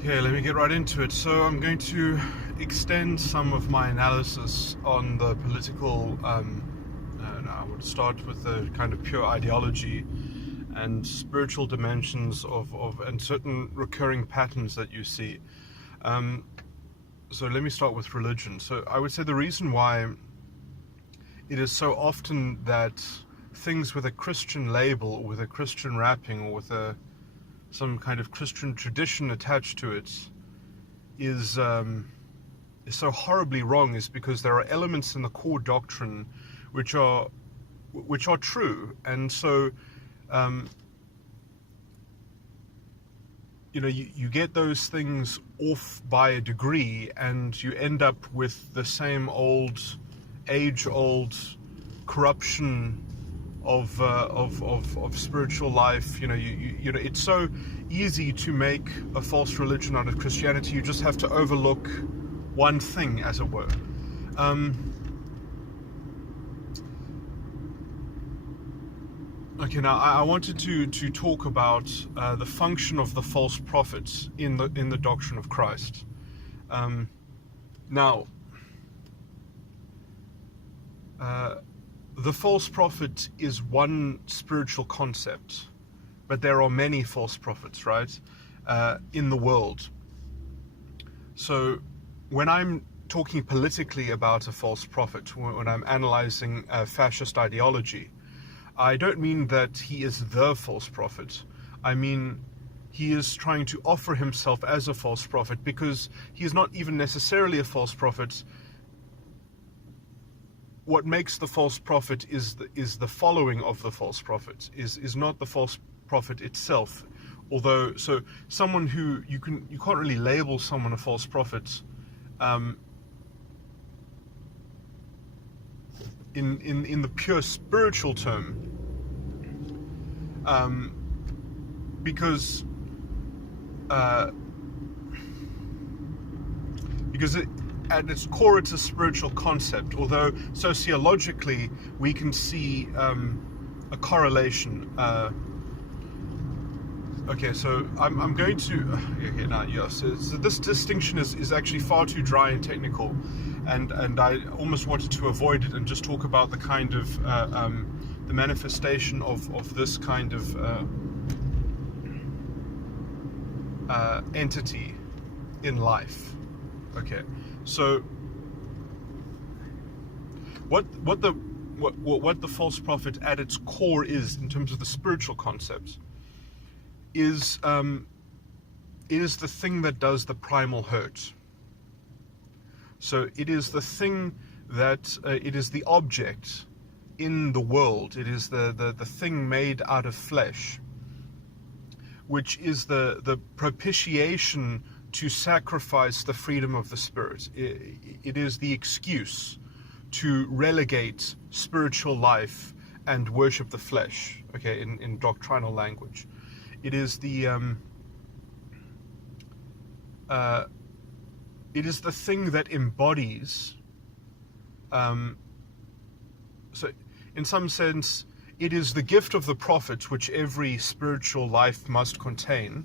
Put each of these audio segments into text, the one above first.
Okay, let me get right into it. So I'm going to extend some of my analysis on the political. I would start with the kind of pure ideology and spiritual dimensions of and certain recurring patterns that you see. So let me start with religion. So I would say the reason why it is so often that things with a Christian label, or with a Christian wrapping, or with some kind of Christian tradition attached to it is so horribly wrong is because there are elements in the core doctrine which are true, and so you get those things off by a degree, and you end up with the same age-old corruption of spiritual life. It's so easy to make a false religion out of Christianity. You just have to overlook one thing, as it were. Okay, now I wanted to talk about the function of the false prophets in the doctrine of Christ. The false prophet is one spiritual concept, but there are many false prophets, right, in the world. So when I'm talking politically about a false prophet, when I'm analyzing fascist ideology, I don't mean that he is the false prophet. I mean he is trying to offer himself as a false prophet, because he is not even necessarily a false prophet. What makes the false prophet is the following of the false prophet, is not the false prophet itself. Although, so someone who you can't really label someone a false prophet in the pure spiritual term, because at its core, it's a spiritual concept, although sociologically we can see a correlation. Okay, so I'm going to... So this distinction is actually far too dry and technical, and I almost wanted to avoid it and just talk about the kind of the manifestation of this kind of entity in life. Okay, so what the false prophet at its core is, in terms of the spiritual concept, is it is the thing that does the primal hurt. So it is the thing that it is the object in the world. It is the thing made out of flesh, which is the propitiation to sacrifice the freedom of the spirit. It is the excuse to relegate spiritual life and worship the flesh, okay, in doctrinal language. It is the thing that embodies, so in some sense, it is the gift of the prophet, which every spiritual life must contain,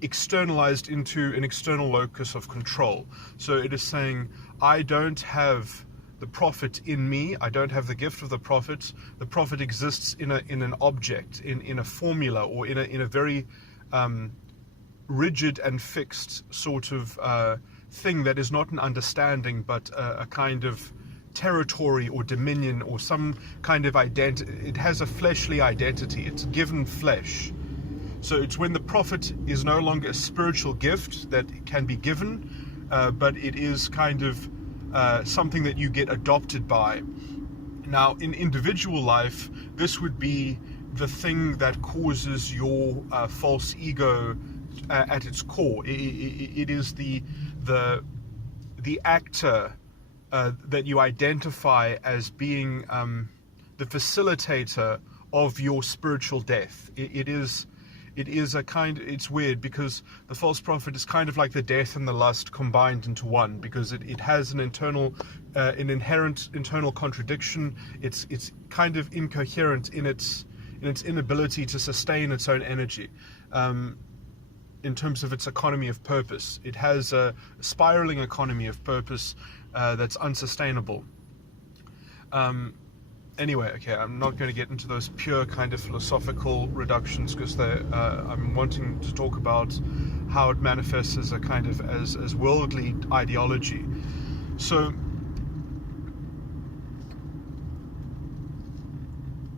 externalized into an external locus of control. So it is saying, I don't have the prophet in me, I don't have the gift of the prophet. The prophet exists in an object, in a formula, or in a very rigid and fixed sort of thing that is not an understanding, but a kind of territory or dominion, or some kind of identity. It has a fleshly identity. It's given flesh. So it's when the prophet is no longer a spiritual gift that can be given, but it is kind of something that you get adopted by. Now, in individual life, this would be the thing that causes your false ego at its core. It is the actor that you identify as being the facilitator of your spiritual death. It is a kind... It's weird, because the false prophet is kind of like the death and the lust combined into one, because it has an inherent internal contradiction. It's kind of incoherent in its inability to sustain its own energy. in terms of its economy of purpose. It has a spiraling economy of purpose that's unsustainable. Anyway, okay, I'm not going to get into those pure kind of philosophical reductions, because I'm wanting to talk about how it manifests as a kind of as worldly ideology. So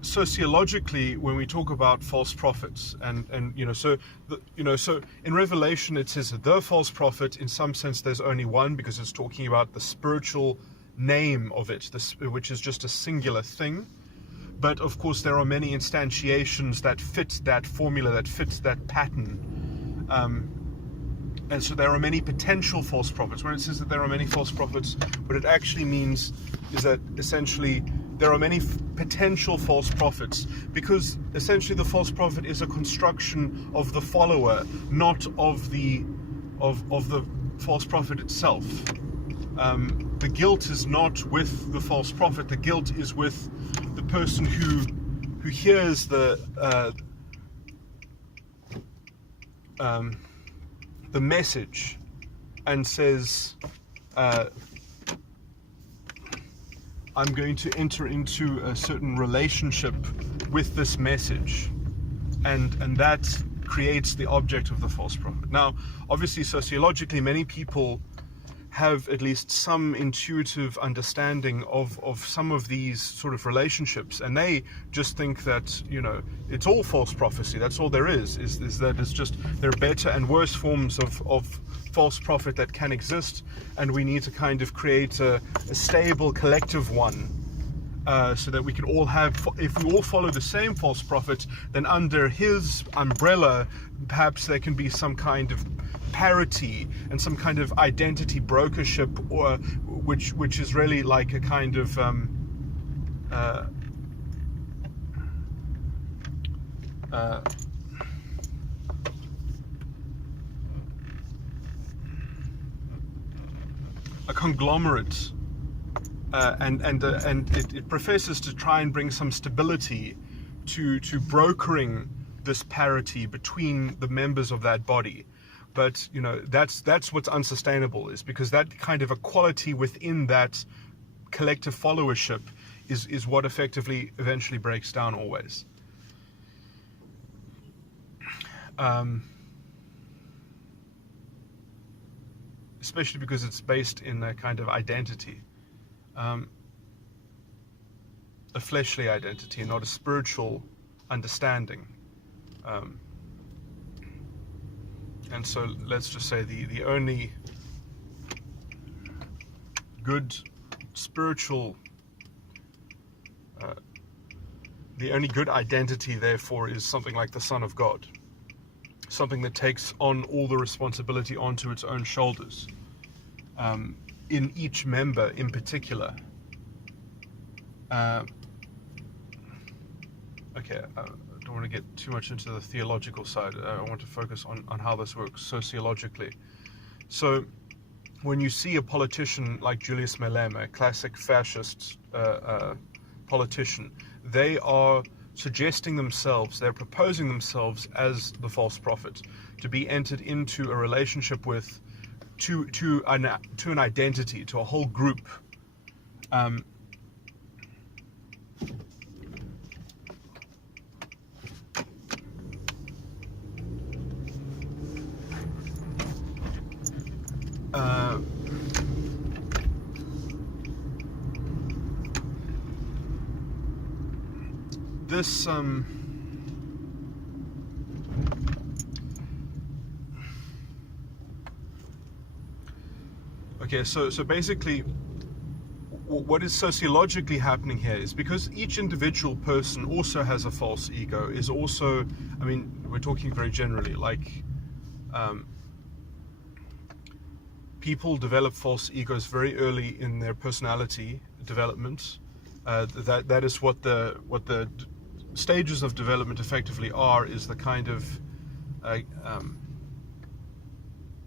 sociologically, when we talk about false prophets, and so in Revelation it says the false prophet. In some sense, there's only one, because it's talking about the spiritual name of it, which is just a singular thing. But of course, there are many instantiations that fit that formula, that fits that pattern. And so there are many potential false prophets. When it says that there are many false prophets, what it actually means is that essentially there are many potential false prophets, because essentially the false prophet is a construction of the follower, not of the false prophet itself. The guilt is not with the false prophet. The guilt is with the person who hears the message and says, I'm going to enter into a certain relationship with this message, and that creates the object of the false prophet. Now, obviously, sociologically, many people have at least some intuitive understanding of some of these sort of relationships, and they just think that, it's all false prophecy. That's all there is that it's just, there are better and worse forms of false prophet that can exist, and we need to kind of create a stable collective one, so that we can all have, if we all follow the same false prophet, then under his umbrella perhaps there can be some kind of parity and some kind of identity brokership, or which is really like a kind of a conglomerate, and it professes to try and bring some stability to brokering this parity between the members of that body. But that's what's unsustainable, is because that kind of equality within that collective followership is what effectively eventually breaks down always. Especially because it's based in a kind of identity, a fleshly identity, not a spiritual understanding. And so let's just say the only good spiritual, the only good identity, therefore, is something like the Son of God. Something that takes on all the responsibility onto its own shoulders, in each member in particular. Okay, I don't want to get too much into the theological side. I want to focus on how this works sociologically. So when you see a politician like Julius Malema, a classic fascist politician, they are suggesting themselves, they're proposing themselves as the false prophet, to be entered into a relationship with, to an identity, to a whole group. This okay, so basically what is sociologically happening here is, because each individual person also has a false ego, is also, I mean, we're talking very generally, like people develop false egos very early in their personality development. That is what the stages of development effectively are, is the kind of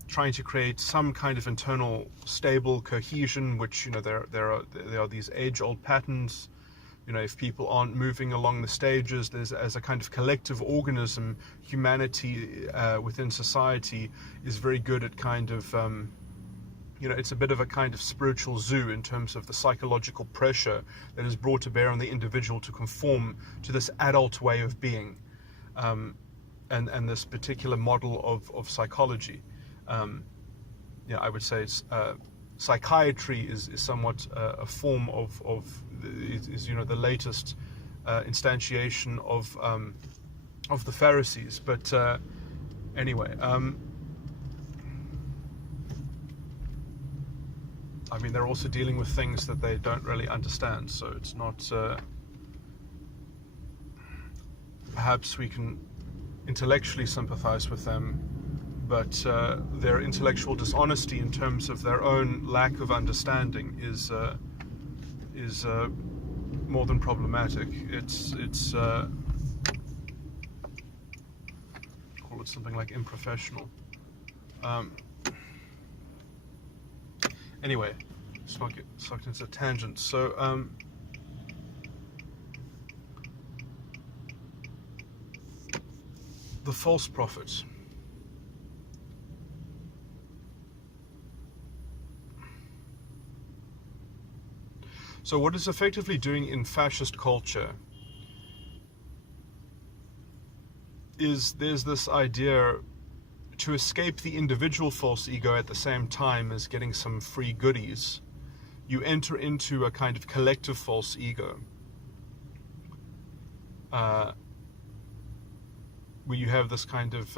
trying to create some kind of internal stable cohesion, which there are these age-old patterns if people aren't moving along the stages, as a kind of collective organism, humanity within society is very good at kind of, it's a bit of a kind of spiritual zoo in terms of the psychological pressure that is brought to bear on the individual to conform to this adult way of being, and this particular model of psychology. I would say psychiatry is somewhat a form of the latest instantiation of the Pharisees. But anyway, they're also dealing with things that they don't really understand, so it's not perhaps we can intellectually sympathize with them, but their intellectual dishonesty in terms of their own lack of understanding is more than problematic. It's call it something like unprofessional. Anyway, let's not get sucked into a tangent. So the false prophets. So what it's effectively doing in fascist culture is there's this idea to escape the individual false ego at the same time as getting some free goodies. You enter into a kind of collective false ego, where you have this kind of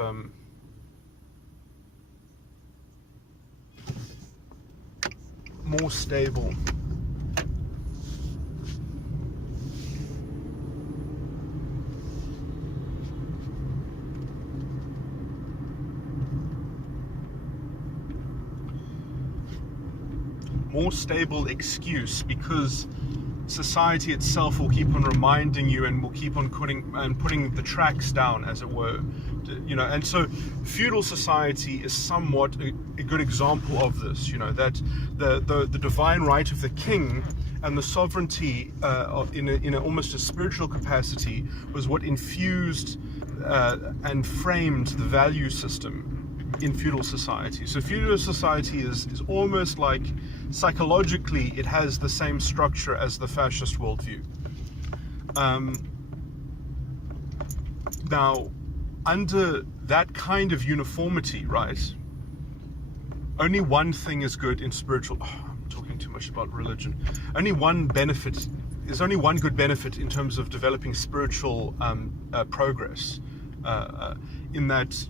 more stable excuse, because society itself will keep on reminding you and will keep on putting the tracks down, as it were, and so feudal society is somewhat a good example of this, that the divine right of the king and the sovereignty in almost a spiritual capacity was what infused and framed the value system in feudal society. So feudal society is almost like, psychologically, it has the same structure as the fascist worldview. Now, under that kind of uniformity, right, only one thing is good in spiritual... I'm talking too much about religion. There's only one good benefit in terms of developing spiritual progress, in that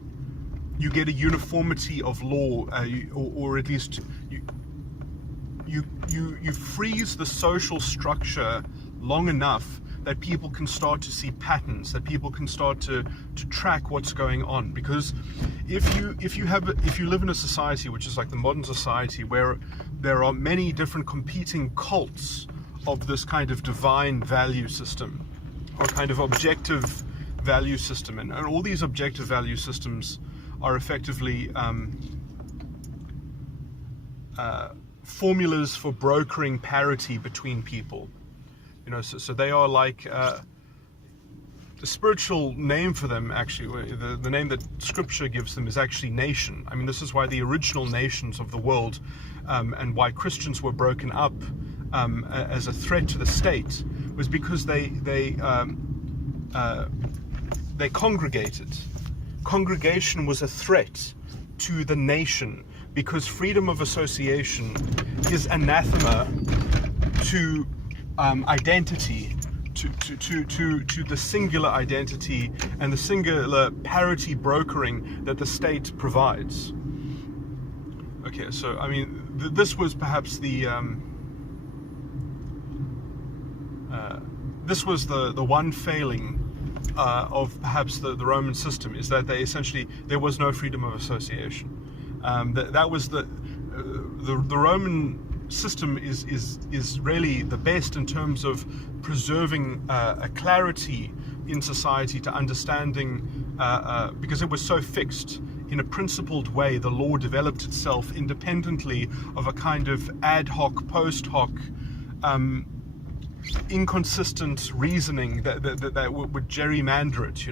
you get a uniformity of law, or at least you freeze the social structure long enough that people can start to see patterns, that people can start to track what's going on. Because if you live in a society which is like the modern society, where there are many different competing cults of this kind of divine value system, or kind of objective value system, and all these objective value systems are effectively formulas for brokering parity between people. So they are like the spiritual name for them, actually, the name that Scripture gives them is actually nation. This is why the original nations of the world, and why Christians were broken up as a threat to the state, was because they congregated. Congregation was a threat to the nation, because freedom of association is anathema to identity, to the singular identity and the singular parity brokering that the state provides. Okay, so this was perhaps the one failing of perhaps the Roman system, is that there was no freedom of association. That was the Roman system is really the best in terms of preserving a clarity in society to understanding, because it was so fixed. In a principled way, the law developed itself independently of a kind of ad hoc, post hoc inconsistent reasoning that would gerrymander it.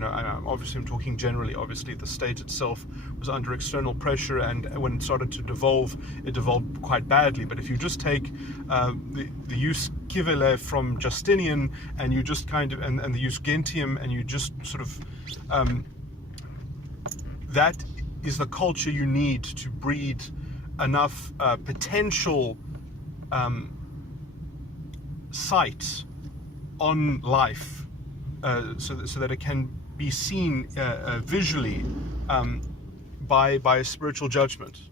Obviously I'm talking generally. Obviously the state itself was under external pressure, and when it started to devolve, it devolved quite badly. But if you just take the jus civile from Justinian, and you just kind of and the jus gentium, and you just sort of that is the culture you need to breed enough potential sight on life, so that it can be seen visually by a spiritual judgment.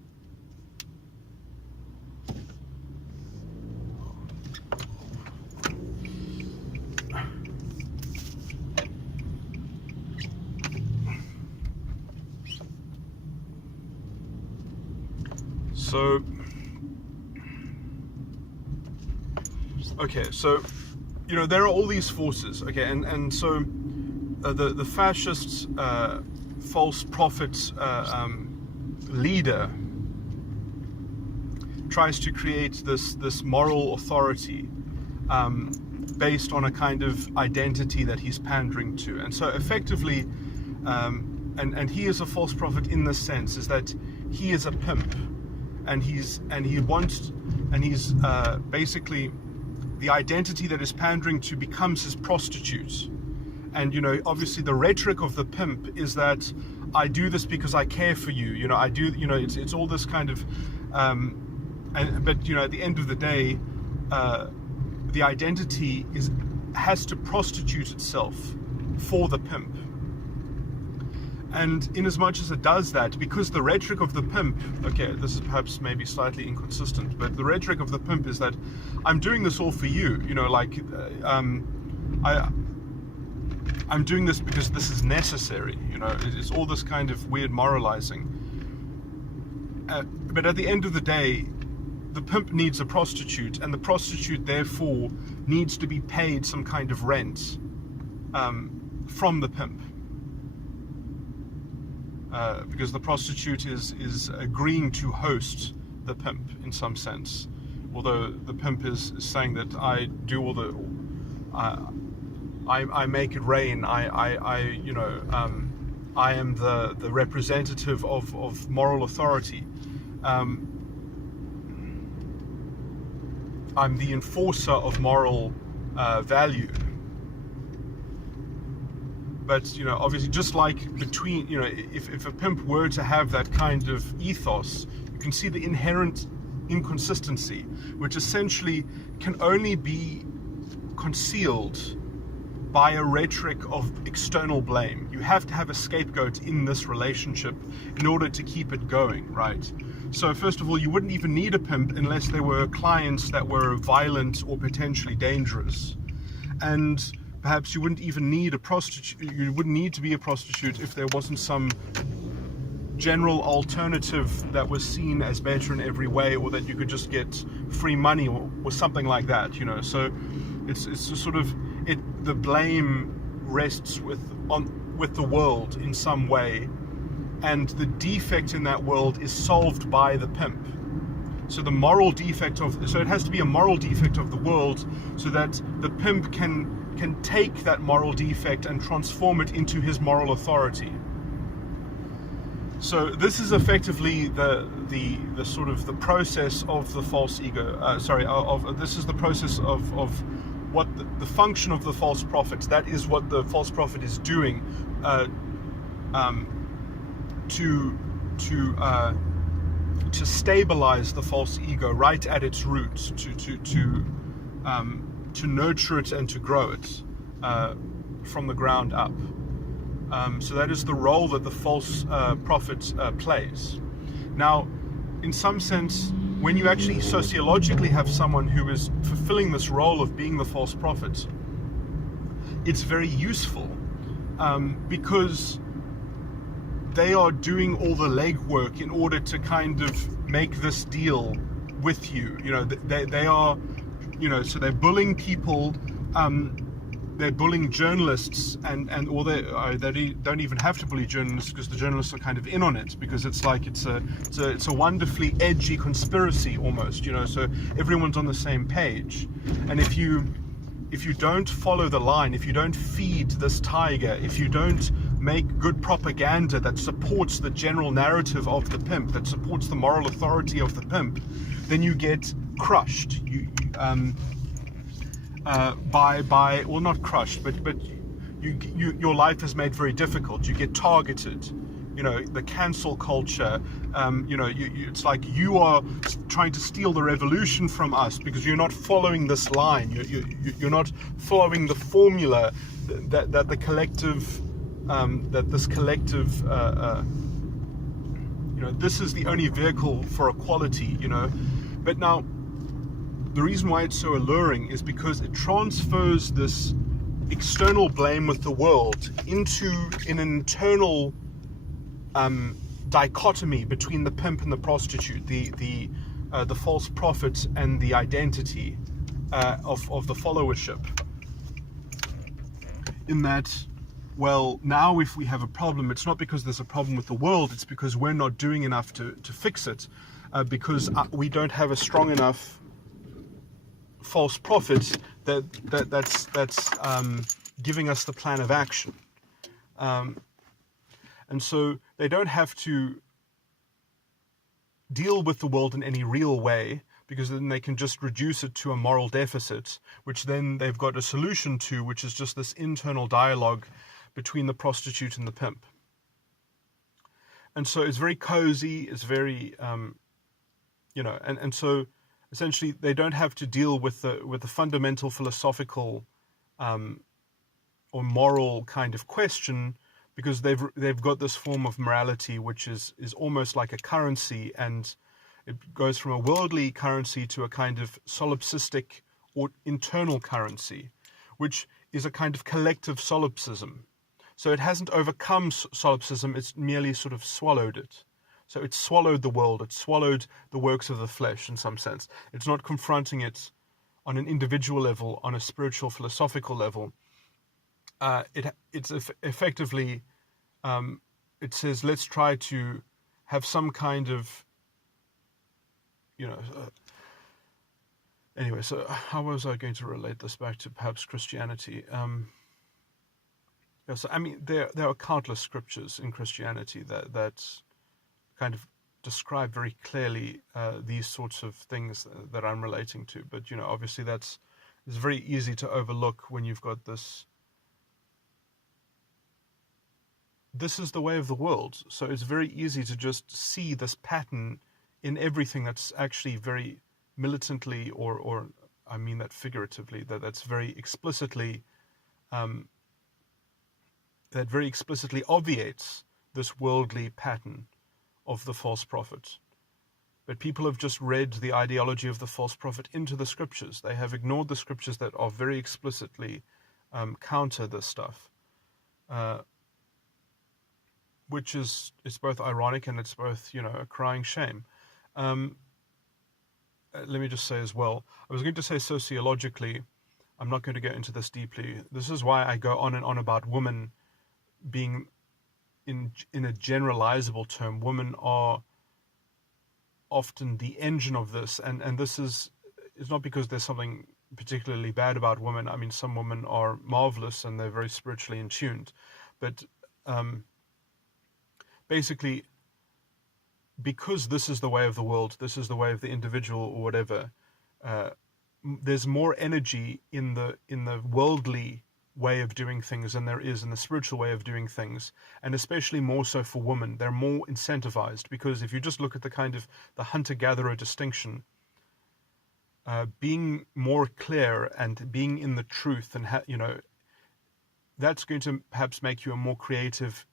So, okay, so, there are all these forces, okay, and so the fascist false prophet leader tries to create this moral authority based on a kind of identity that he's pandering to. And so effectively, and he is a false prophet in this sense, is that he is a pimp. And he's basically, the identity that is pandering to becomes his prostitute. And obviously the rhetoric of the pimp is that I do this because I care for you. I do. It's all this kind of. But at the end of the day, the identity has to prostitute itself for the pimp. And in as much as it does that, because the rhetoric of the pimp, okay, this is perhaps maybe slightly inconsistent, but the rhetoric of the pimp is that I'm doing this all for you, I'm doing this because this is necessary, it's all this kind of weird moralizing. But at the end of the day, the pimp needs a prostitute, and the prostitute therefore needs to be paid some kind of rent from the pimp. Because the prostitute is agreeing to host the pimp in some sense, although the pimp is saying that I do all the, I make it rain. I am the representative of moral authority. I'm the enforcer of moral value. But obviously, just like between if a pimp were to have that kind of ethos, you can see the inherent inconsistency, which essentially can only be concealed by a rhetoric of external blame. You have to have a scapegoat in this relationship in order to keep it going, right? So first of all, you wouldn't even need a pimp unless there were clients that were violent or potentially dangerous. And perhaps you wouldn't even need a prostitute. You wouldn't need to be a prostitute if there wasn't some general alternative that was seen as better in every way, or that you could just get free money or something like that. So it's sort of the blame rests with the world in some way, and the defect in that world is solved by the pimp. So the moral defect so it has to be a moral defect of the world, so that the pimp can take that moral defect and transform it into his moral authority. So this is effectively the sort of the process of the false ego. This is the process of what the function of the false prophet. That is what the false prophet is doing to stabilize the false ego right at its roots, to nurture it and to grow it from the ground up. So that is the role that the false prophet plays. Now, in some sense, when you actually sociologically have someone who is fulfilling this role of being the false prophet, it's very useful because they are doing all the legwork in order to kind of make this deal with you. They are, so they're bullying people, they're bullying journalists, or they don't even have to bully journalists, because the journalists are kind of in on it, because it's like it's a wonderfully edgy conspiracy almost, so everyone's on the same page. And if you if you don't follow the line, if you don't feed this tiger, if you don't make good propaganda that supports the general narrative of the pimp, that supports the moral authority of the pimp, then you get crushed. Well, not crushed, but your life is made very difficult. You get targeted. The cancel culture. It's like you are trying to steal the revolution from us because you're not following this line. You're not following the formula that the collective, this is the only vehicle for equality. But now, the reason why it's so alluring is because it transfers this external blame with the world into an internal dichotomy between the pimp and the prostitute, the false prophet and the identity of the followership. In that, well, now if we have a problem, it's not because there's a problem with the world, it's because we're not doing enough to fix it, because we don't have a strong enough false prophet that's giving us the plan of action. And so they don't have to deal with the world in any real way, because then they can just reduce it to a moral deficit, which then they've got a solution to, which is just this internal dialogue between the prostitute and the pimp. And so it's very cozy, it's very, and so essentially they don't have to deal with the fundamental philosophical or moral kind of question, because they've got this form of morality which is almost like a currency, and it goes from a worldly currency to a kind of solipsistic or internal currency, which is a kind of collective solipsism. So it hasn't overcome solipsism, it's merely sort of swallowed it. So it's swallowed the world, it's swallowed the works of the flesh in some sense. It's not confronting it on an individual level, on a spiritual, philosophical level. It's effectively, it says, let's try to have some kind of, anyway, so how was I going to relate this back to perhaps Christianity? So I mean, there are countless scriptures in Christianity that kind of describe very clearly these sorts of things that I'm relating to. But, obviously it's very easy to overlook when you've got this is the way of the world. So it's very easy to just see this pattern in everything that's actually very militantly, or I mean that figuratively, that's very explicitly, that very explicitly obviates this worldly pattern of the false prophet. But people have just read the ideology of the false prophet into the scriptures. They have ignored the scriptures that are very explicitly counter this stuff. Which it's both ironic and it's both, a crying shame. Let me just say as well, I was going to say sociologically, I'm not going to get into this deeply. This is why I go on and on about women being, in a generalizable term, women are often the engine of this. And this it's not because there's something particularly bad about women. I mean, some women are marvelous and they're very spiritually in tuned. But basically, because this is the way of the world, this is the way of the individual or whatever, there's more energy in the worldly way of doing things than there is in the spiritual way of doing things, and especially more so for women. They're more incentivized, because if you just look at the kind of the hunter-gatherer distinction, being more clear and being in the truth, and that's going to perhaps make you a more creative,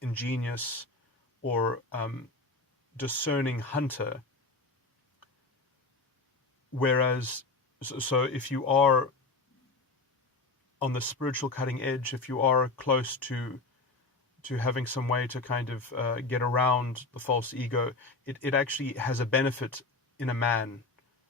ingenious, or discerning hunter. Whereas, so if you are on the spiritual cutting edge, if you are close to having some way to kind of get around the false ego, it actually has a benefit in a man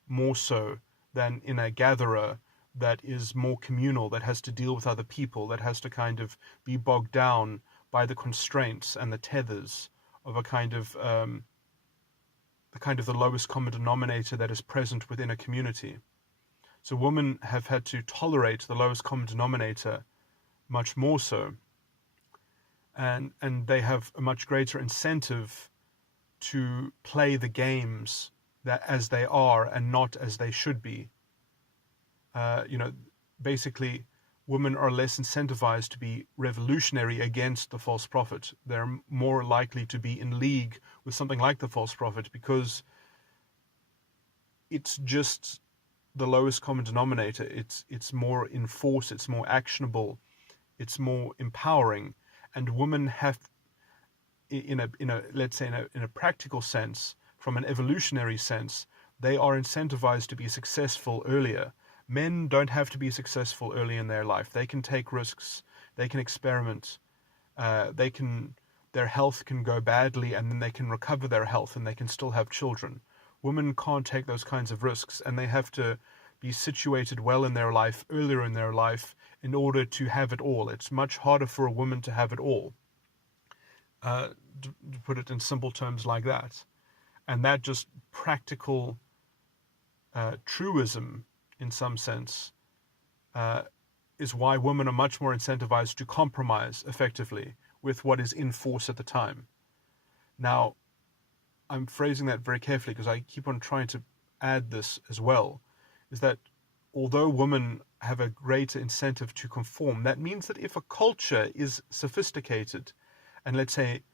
more so than in a gatherer that is more communal, that has to deal with other people, that has to kind of be bogged down by the constraints and the tethers of a kind of the lowest common denominator that is present within a community. So women have had to tolerate the lowest common denominator much more so, and they have a much greater incentive to play the games that as they are and not as they should be. Basically, women are less incentivized to be revolutionary against the false prophet. They're more likely to be in league with something like the false prophet because it's just the lowest common denominator. It's more in force, it's more actionable, it's more empowering, and women have, in a let's say in a practical sense, from an evolutionary sense, they are incentivized to be successful earlier. Men don't have to be successful early in their life. They can take risks, they can experiment, their health can go badly and then they can recover their health and they can still have children. Women can't take those kinds of risks, and they have to be situated well in their life, earlier in their life, in order to have it all. It's much harder for a woman to have it all, to put it in simple terms like that. And that just practical truism, in some sense, is why women are much more incentivized to compromise effectively with what is in force at the time. Now, I'm phrasing that very carefully because I keep on trying to add this as well, is that although women have a greater incentive to conform, that means that if a culture is sophisticated and, let's say,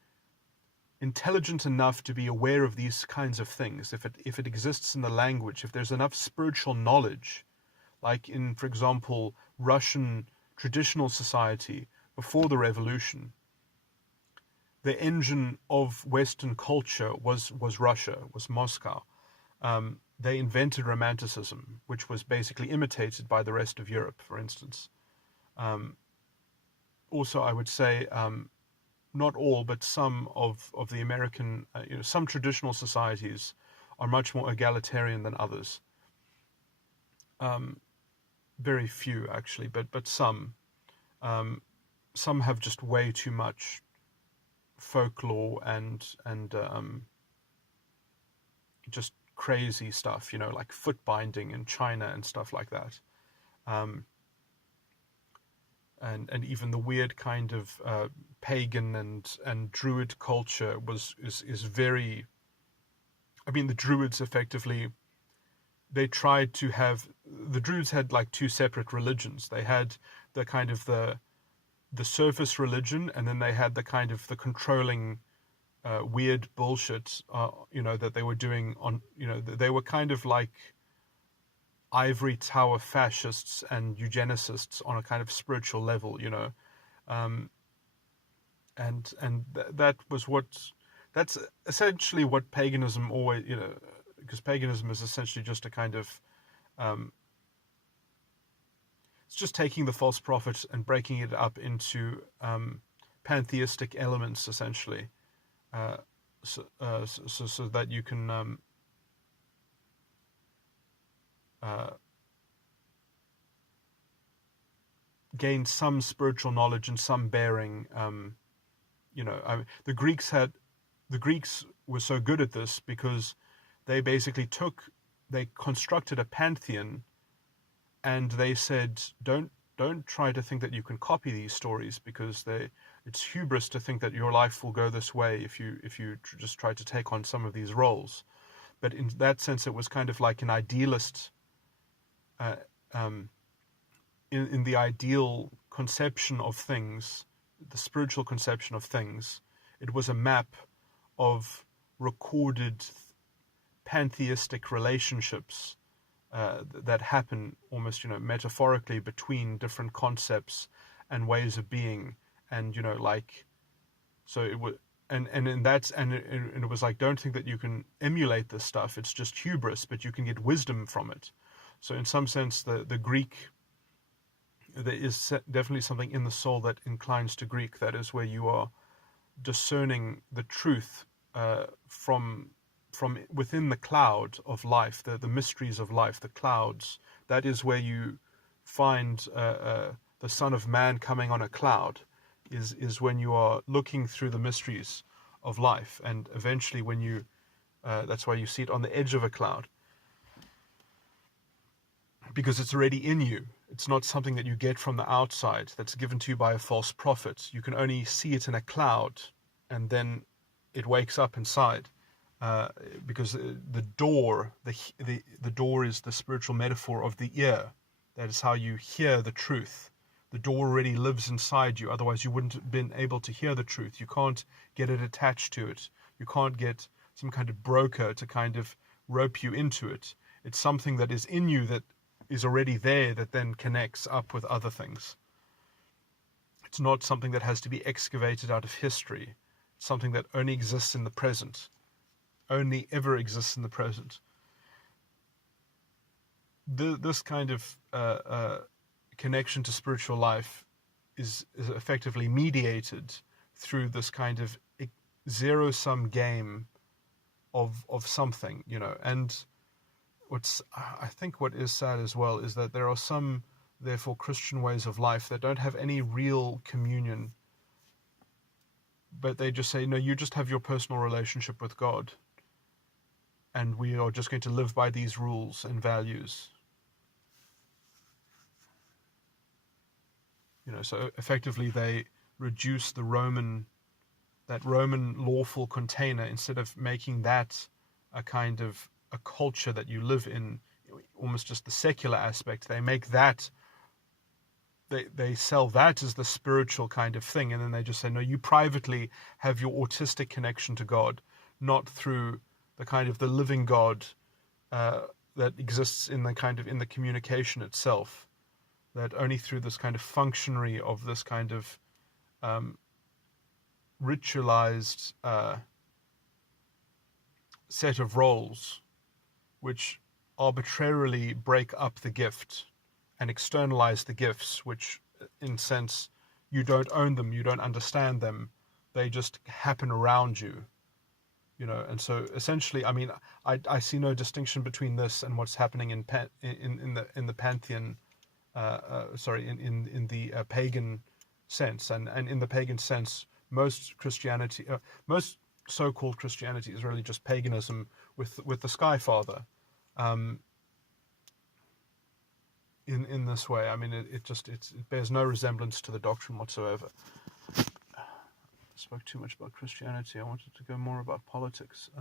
intelligent enough to be aware of these kinds of things, if it exists in the language, if there's enough spiritual knowledge, like in, for example, Russian traditional society before the revolution, the engine of Western culture was Russia, was Moscow. They invented Romanticism, which was basically imitated by the rest of Europe, for instance. Also, I would say, not all, but some of the American, some traditional societies are much more egalitarian than others. Very few, actually, but some. Some have just way too much folklore and just crazy stuff, like foot binding in China and stuff like that. And even the weird kind of pagan and druid culture is very. I mean, the druids effectively, they tried to have, the druids had like two separate religions. They had the kind of the surface religion, and then they had the kind of the controlling weird bullshit, that they were doing on, they were kind of like ivory tower fascists and eugenicists on a kind of spiritual level, that was that's essentially what paganism always, because paganism is essentially just a kind of, it's just taking the false prophet and breaking it up into pantheistic elements, essentially, so that you can gain some spiritual knowledge and some bearing. The Greeks were so good at this because they basically they constructed a pantheon, and they said, don't try to think that you can copy these stories, because it's hubris to think that your life will go this way if you just try to take on some of these roles. But in that sense, it was kind of like an idealist, in the ideal conception of things, the spiritual conception of things. It was a map of recorded pantheistic relationships that happen almost, metaphorically between different concepts and ways of being, and so it was, and it was like, don't think that you can emulate this stuff. It's just hubris, but you can get wisdom from it. So in some sense, the Greek, there is definitely something in the soul that inclines to Greek. That is where you are discerning the truth from within the cloud of life, the mysteries of life, the clouds. That is where you find the Son of Man coming on a cloud, is when you are looking through the mysteries of life. And eventually when you, that's why you see it on the edge of a cloud. because it's already in you. It's not something that you get from the outside that's given to you by a false prophet. You can only see it in a cloud, and then it wakes up inside. Because the door is the spiritual metaphor of the ear. That is how you hear the truth. The door already lives inside you. Otherwise, you wouldn't have been able to hear the truth. You can't get it attached to it. You can't get some kind of broker to kind of rope you into it. It's something that is in you, that is already there, that then connects up with other things. It's not something that has to be excavated out of history. It's something that only exists in the present. Only ever exists in the present. This kind of connection to spiritual life is effectively mediated through this kind of zero-sum game of something, and I think what is sad as well is that there are some, therefore, Christian ways of life that don't have any real communion, but they just say, no, you just have your personal relationship with God, and we are just going to live by these rules and values. So effectively they reduce that Roman lawful container, instead of making that a kind of a culture that you live in, almost just the secular aspect. They make that, they sell that as the spiritual kind of thing, and then they just say, no, you privately have your autistic connection to God, not through the kind of the living God that exists in the communication itself, that only through this kind of functionary of this kind of ritualized set of roles, which arbitrarily break up the gift and externalize the gifts, which in sense you don't own them, you don't understand them, they just happen around you. And so essentially, I mean, I see no distinction between this and what's happening in the pantheon, in the pagan sense, and in the pagan sense, most Christianity, most so-called Christianity is really just paganism with the Sky Father. In this way, I mean, it bears no resemblance to the doctrine whatsoever. I spoke too much about Christianity. I wanted to go more about politics.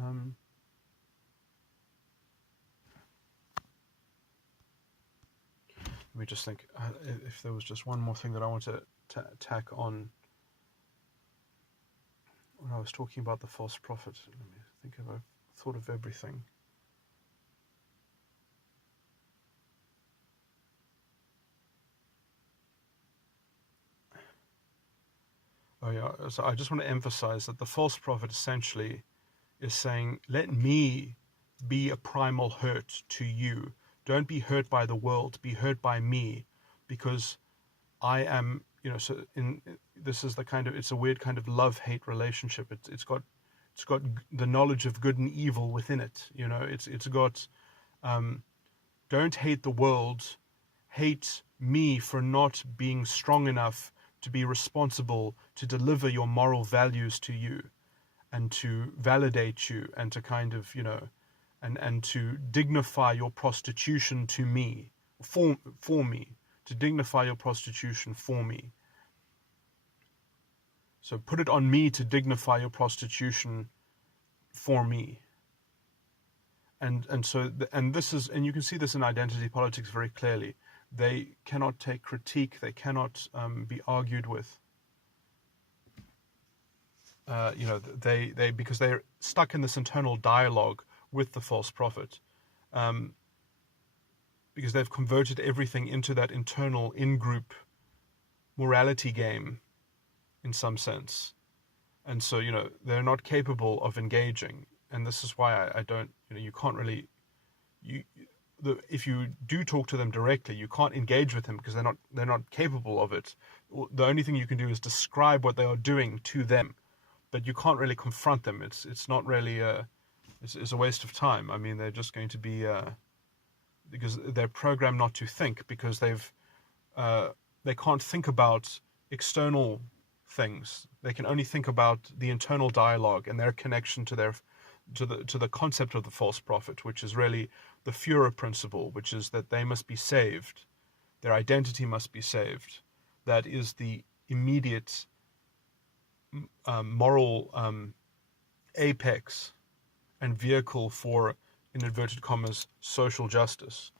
Let me just think if there was just one more thing that I want to tack on when I was talking about the false prophet. Let me think if I've thought of everything. Oh yeah, so I just want to emphasize that the false prophet essentially is saying, let me be a primal hurt to you. Don't be hurt by the world, be hurt by me, because I am, so this is it's a weird kind of love-hate relationship. It's got the knowledge of good and evil within it. It's got, don't hate the world, hate me for not being strong enough to be responsible to deliver your moral values to you and to validate you and to kind of, and to dignify your prostitution to me, for me, to dignify your prostitution for me. So put it on me to dignify your prostitution for me. And this is, and you can see this in identity politics very clearly. They cannot take critique. They cannot be argued with. Because they're stuck in this internal dialogue with the false prophet, because they've converted everything into that internal in-group morality game, in some sense, and so they're not capable of engaging. And this is why I don't. You can't really. If you do talk to them directly, you can't engage with them because they're not capable of it. The only thing you can do is describe what they are doing to them, but you can't really confront them. It's not really it's a waste of time. I mean, they're just going to be because they're programmed not to think, because they can't think about external things. They can only think about the internal dialogue and their connection to to the concept of the false prophet, which is really the Führer principle, which is that they must be saved, their identity must be saved. That is the immediate moral apex and vehicle for, in inverted commas, social justice.